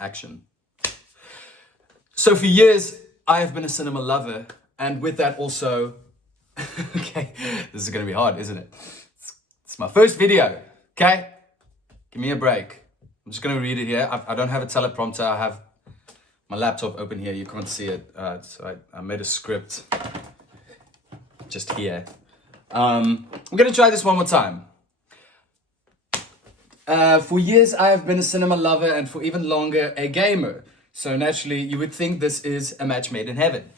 action. So for years, I have been a cinema lover, and with that also, okay, this is gonna be hard, isn't it? It's my first video, okay? Give me a break. I'm just gonna read it here. I don't have a teleprompter. I have my laptop open here. You can't see it. So I made a script just here. I'm gonna try this one more time. For years, I have been a cinema lover, and for even longer, a gamer. So naturally, you would think this is a match made in heaven.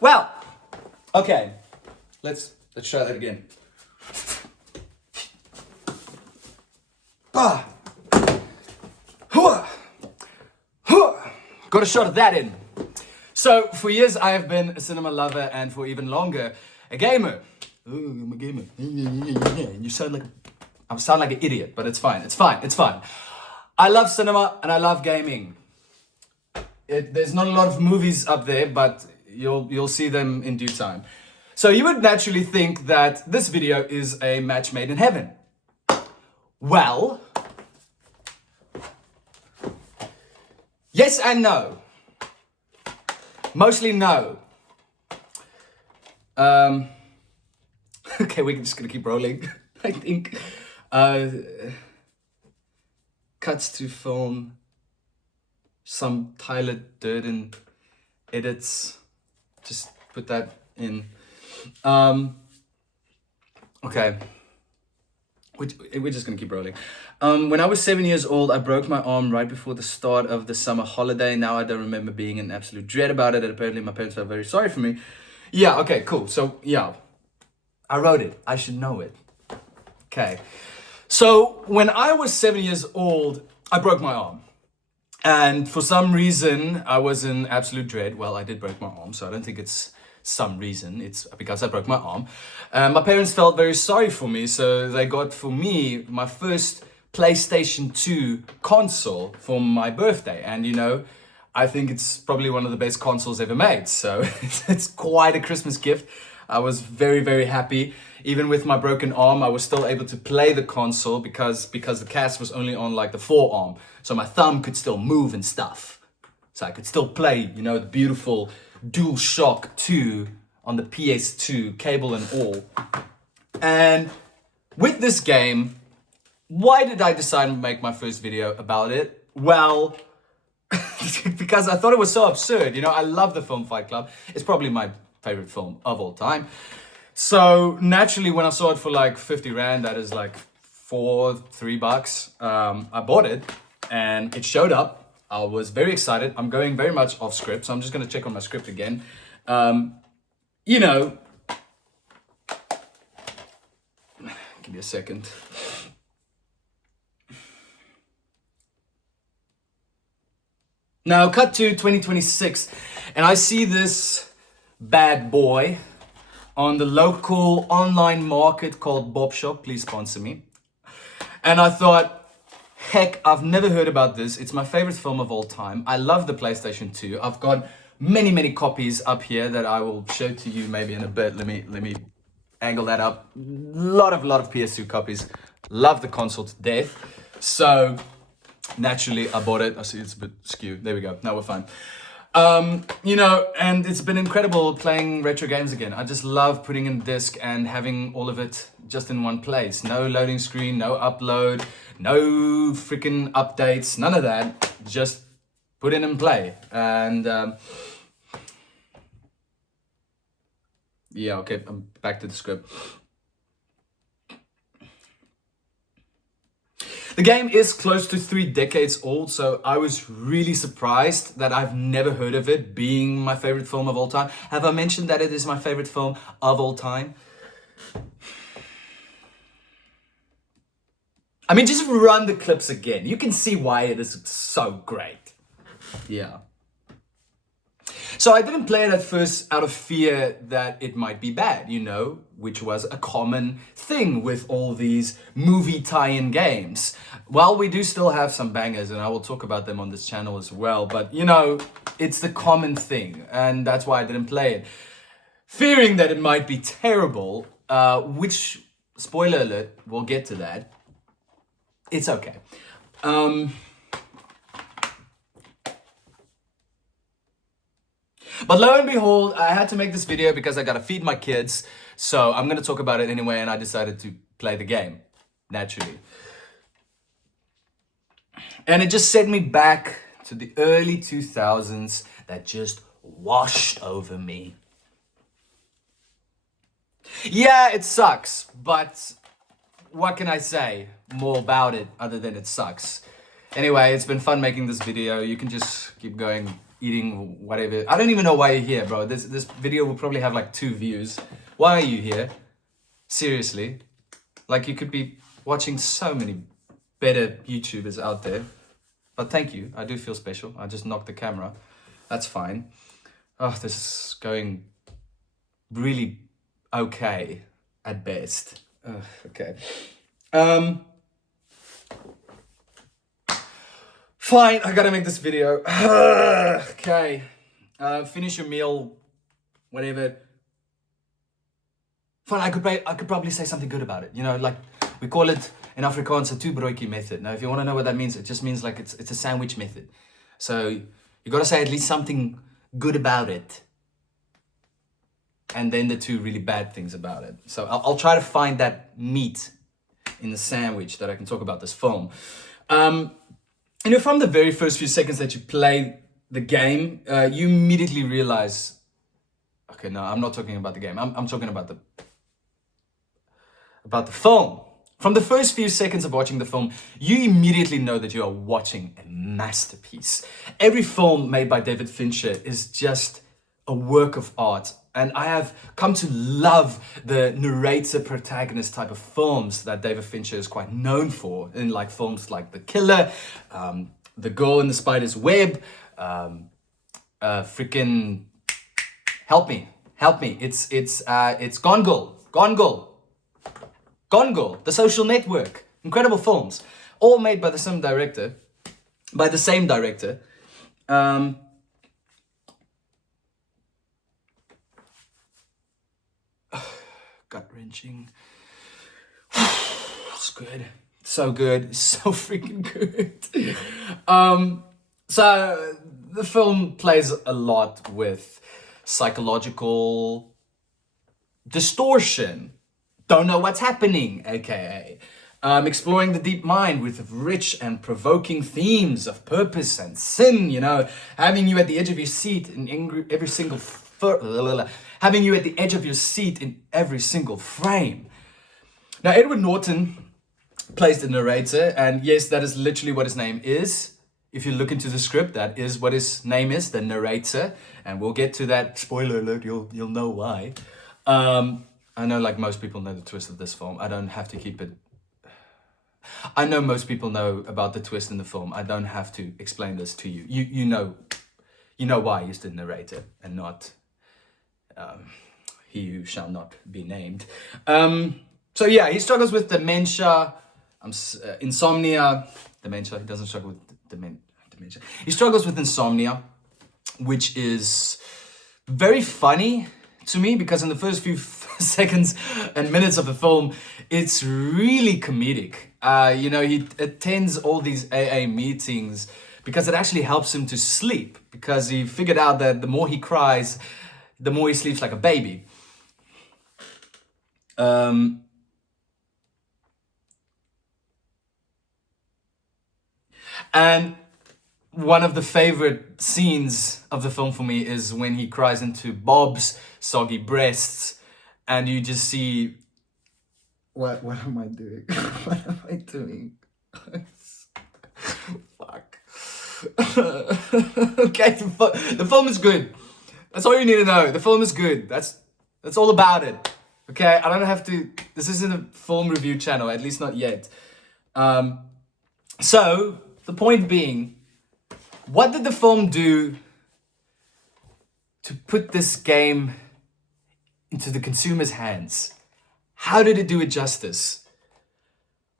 Well, okay, let's try that again. Got a shot of that in. So for years, I have been a cinema lover, and for even longer, a gamer. Ooh, I'm a gamer. You sound like an idiot, but it's fine. It's fine. I love cinema and I love gaming. There's not a lot of movies up there, but you'll see them in due time. So you would naturally think that this video is a match made in heaven. Well, yes and no. Mostly no. Okay, we're just gonna keep rolling. I think. Cuts to film, some Tyler Durden edits. Just put that in. Okay. We're just gonna keep rolling. When I was 7 years old, I broke my arm right before the start of the summer holiday. Now I don't remember being in absolute dread about it, and apparently my parents felt very sorry for me. Yeah, okay, cool. So, yeah, I wrote it. I should know it. Okay. So, when I was 7 years old, I broke my arm. And for some reason, I was in absolute dread. Well, I did break my arm, so I don't think it's some reason. It's because I broke my arm. My parents felt very sorry for me, so they got for me my first PlayStation 2 console for my birthday. And you know, I think it's probably one of the best consoles ever made. So it's quite a Christmas gift. I was very, very happy. Even with my broken arm, I was still able to play the console because the cast was only on like the forearm. So my thumb could still move and stuff. So I could still play, you know, the beautiful DualShock 2 on the Ps2, cable and all. And with this game, why did I decide to make my first video about it? Well, because I thought it was so absurd. You know, I love the film Fight Club. It's probably my favorite film of all time. So naturally, when I saw it for like 50 Rand, that is like $3, I bought it and it showed up. I was very excited. I'm going very much off script, so I'm just gonna check on my script again. You know, give me a second. Now, cut to 2026, and I see this bad boy on the local online market called Bob Shop. Please sponsor me. And I thought, heck, I've never heard about this. It's my favorite film of all time. I love the PlayStation 2. I've got many copies up here that I will show to you maybe in a bit. Let me angle that up. Lot of PS2 copies. Love the console to death. So naturally, I bought it. I see it's a bit skewed. There we go. Now we're fine. You know, and it's been incredible playing retro games again. I just love putting in disc and having all of it just in one place. No loading screen, no upload, no freaking updates, none of that. Just put in and play. And yeah, okay, I'm back to the script. The game is close to 3 decades old, so I was really surprised that I've never heard of it being my favorite film of all time. Have I mentioned that it is my favorite film of all time? I mean, just run the clips again. You can see why it is so great. Yeah. So I didn't play it at first out of fear that it might be bad, you know, which was a common thing with all these movie tie-in games. While we do still have some bangers, and I will talk about them on this channel as well, but you know, it's the common thing, and that's why I didn't play it. Fearing that it might be terrible, which, spoiler alert, we'll get to that. It's okay. But lo and behold, I had to make this video because I gotta feed my kids. So I'm gonna talk about it anyway, and I decided to play the game, naturally. And it just sent me back to the early 2000s that just washed over me. Yeah, it sucks, but what can I say more about it other than it sucks? Anyway, it's been fun making this video. You can just keep going, eating whatever. I don't even know why you're here, bro. This video will probably have like 2 views. Why are you here? Seriously. Like, you could be watching so many better YouTubers out there. But thank you. I do feel special. I just knocked the camera. That's fine. Oh, this is going really okay at best. Okay. Fine, I gotta make this video. Okay. Finish your meal, whatever. Fine, I could probably say something good about it. You know, like, we call it in Afrikaans a two-broodjie method. Now, if you want to know what that means, it just means like it's a sandwich method. So you gotta say at least something good about it, and then the 2 really bad things about it. So I'll try to find that meat in the sandwich that I can talk about this film. You know, from the very first few seconds that you play the game, you immediately realize, okay, no, I'm not talking about the game. I'm talking about the film. From the first few seconds of watching the film, you immediately know that you are watching a masterpiece. Every film made by David Fincher is just a work of art. And I have come to love the narrator protagonist type of films that David Fincher is quite known for, in like films like The Killer, The Girl in the Spider's Web, freaking help me. It's Gone Girl, The Social Network. Incredible films, all made by the same director. Gut-wrenching. It's good. So good. So freaking good. So the film plays a lot with psychological distortion. Don't know what's happening, aka. Exploring the deep mind with rich and provoking themes of purpose and sin, you know, having you at the edge of your seat in every single having you at the edge of your seat in every single frame. Now, Edward Norton plays the narrator, and yes, that is literally what his name is. If you look into the script, that is what his name is, the narrator, and we'll get to that. Spoiler alert, you'll know why. I know, like, most people know the twist of this film. I don't have to keep it. I know most people know about the twist in the film. I don't have to explain this to you. You know why he's the narrator and not he who shall not be named. So yeah, he struggles with dementia, insomnia, dementia. He doesn't struggle with dementia. He struggles with insomnia, which is very funny to me because in the first few seconds and minutes of the film, it's really comedic. You know, he attends all these AA meetings because it actually helps him to sleep, because he figured out that the more he cries, the more he sleeps like a baby. And one of the favorite scenes of the film for me is when he cries into Bob's soggy breasts, and you just see, what am I doing? What am I doing? Fuck. Okay, the film is good. That's all you need to know. The film is good. That's all about it. Okay, I don't have to. This isn't a film review channel, at least not yet. So the point being, what did the film do to put this game into the consumer's hands? How did it do it justice?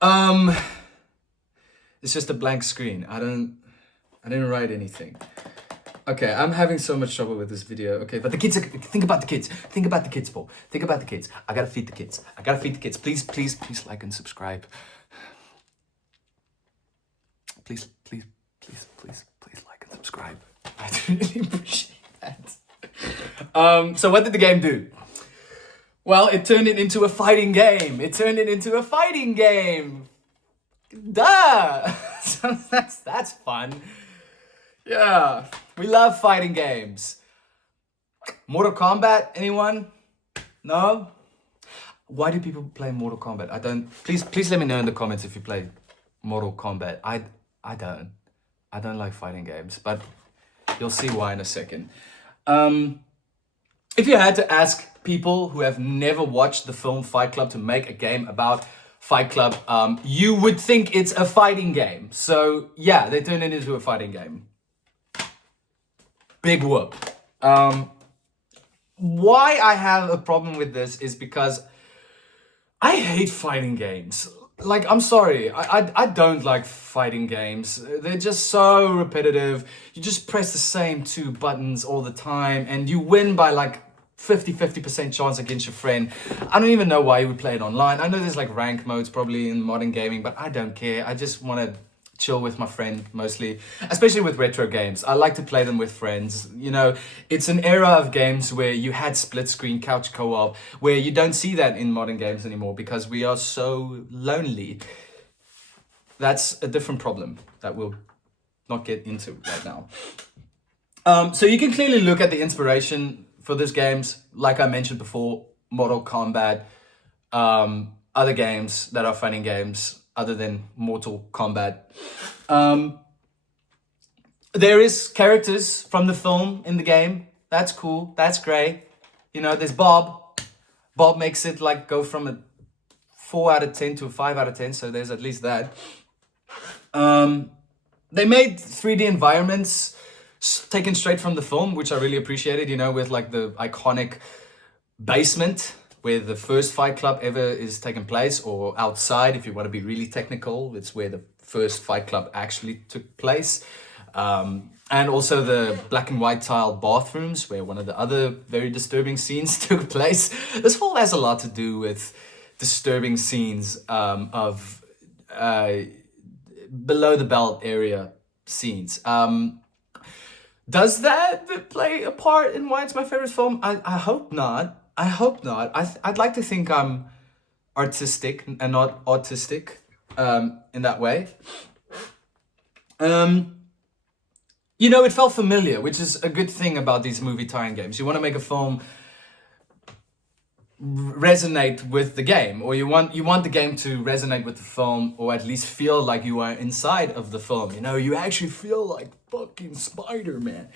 It's just a blank screen. I didn't write anything. Okay, I'm having so much trouble with this video. Okay, but the kids, think about the kids. Think about the kids, Paul. Think about the kids. I gotta feed the kids. Please like and subscribe. Please like and subscribe. I really appreciate that. So what did the game do? Well, it turned it into a fighting game. Duh! So that's fun. Yeah, we love fighting games. Mortal Kombat, anyone? No? Why do people play Mortal Kombat? I don't. Please let me know in the comments if you play Mortal Kombat. I don't. I don't like fighting games, but you'll see why in a second. If you had to ask people who have never watched the film Fight Club to make a game about Fight Club, you would think it's a fighting game. So yeah, they turned it into a fighting game. Big whoop. Why I have a problem with this is because I hate fighting games. Like, I'm sorry, I don't like fighting games. They're just so repetitive. You just press the same 2 buttons all the time and you win by like 50% chance against your friend. I don't even know why you would play it online. I know there's like rank modes probably in modern gaming, but I don't care. I just want to chill with my friend mostly, especially with retro games. I like to play them with friends. You know, it's an era of games where you had split screen couch co-op, where you don't see that in modern games anymore because we are so lonely. That's a different problem that we'll not get into right now. So you can clearly look at the inspiration for these games, like I mentioned before, Mortal Kombat, other games that are fighting games other than Mortal Kombat. There is characters from the film in the game. That's cool. That's great. You know, there's Bob. Bob makes it like go from a 4 out of 10 to a 5 out of 10. So there's at least that. They made 3D environments taken straight from the film, which I really appreciated, you know, with like the iconic basement where the first Fight Club ever is taking place, or outside, if you want to be really technical, it's where the first Fight Club actually took place. And also the black and white tile bathrooms where one of the other very disturbing scenes took place. This film has a lot to do with disturbing scenes of below the belt area scenes. Does that play a part in why it's my favorite film? I hope not. I'd like to think I'm artistic and not autistic in that way. You know, it felt familiar, which is a good thing about these movie tie-in games. You want to make a film resonate with the game, or you want the game to resonate with the film, or at least feel like you are inside of the film. You know, you actually feel like fucking Spider-Man.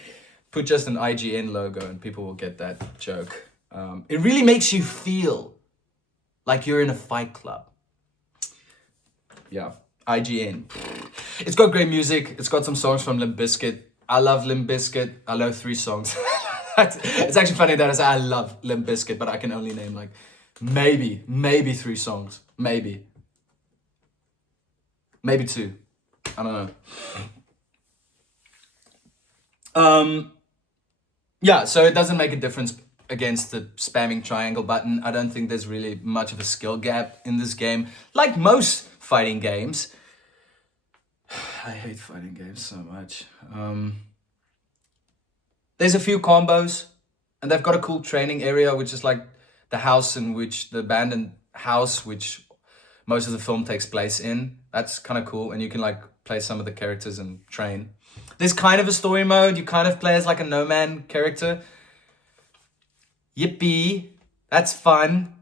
Put just an IGN logo and people will get that joke. It really makes you feel like you're in a fight club. Yeah, IGN. It's got great music. It's got some songs from Limp Bizkit. I love Limp Bizkit. I know 3 songs. It's actually funny that I say I love Limp Bizkit, but I can only name like maybe 3 songs. Maybe 2. I don't know. Yeah, so it doesn't make a difference against the spamming triangle button. I don't think there's really much of a skill gap in this game. Like most fighting games. I hate fighting games so much. There's a few combos, and they've got a cool training area, which is like the house in which the abandoned house, which most of the film takes place in. That's kind of cool, and you can like play some of the characters and train. There's kind of a story mode. You kind of play as like a no man character. Yippee, that's fun.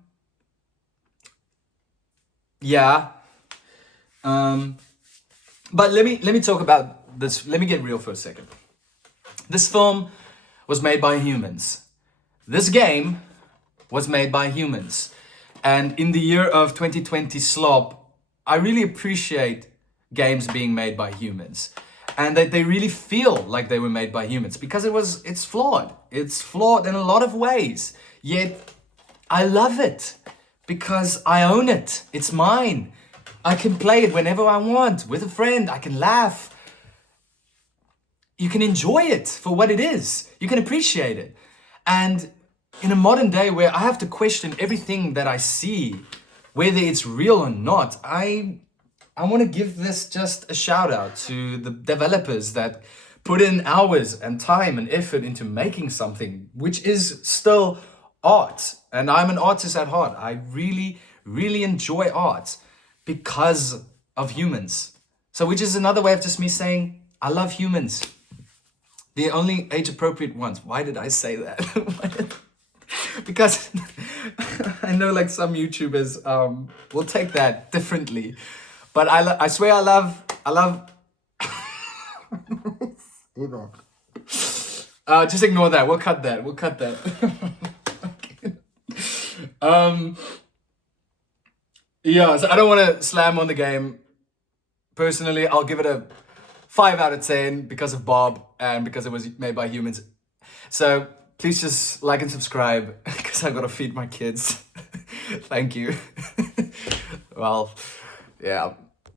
Yeah. But let me talk about this. Let me get real for a second. This film was made by humans. This game was made by humans. And in the year of 2020 slop, I really appreciate games being made by humans. And that they really feel like they were made by humans, because it's flawed. It's flawed in a lot of ways. Yet I love it because I own it. It's mine. I can play it whenever I want with a friend. I can laugh. You can enjoy it for what it is. You can appreciate it. And in a modern day where I have to question everything that I see, whether it's real or not, I want to give this just a shout out to the developers that put in hours and time and effort into making something, which is still art. And I'm an artist at heart. I really, really enjoy art because of humans. So, which is another way of just me saying, I love humans. The only age appropriate ones. Why did I say that? Because I know like some YouTubers will take that differently. But I swear I love. Hold on. Just ignore that. We'll cut that. Yeah, so I don't want to slam on the game. Personally, I'll give it a 5 out of 10 because of Bob and because it was made by humans. So please just like and subscribe because I gotta feed my kids. Thank you. Well, yeah.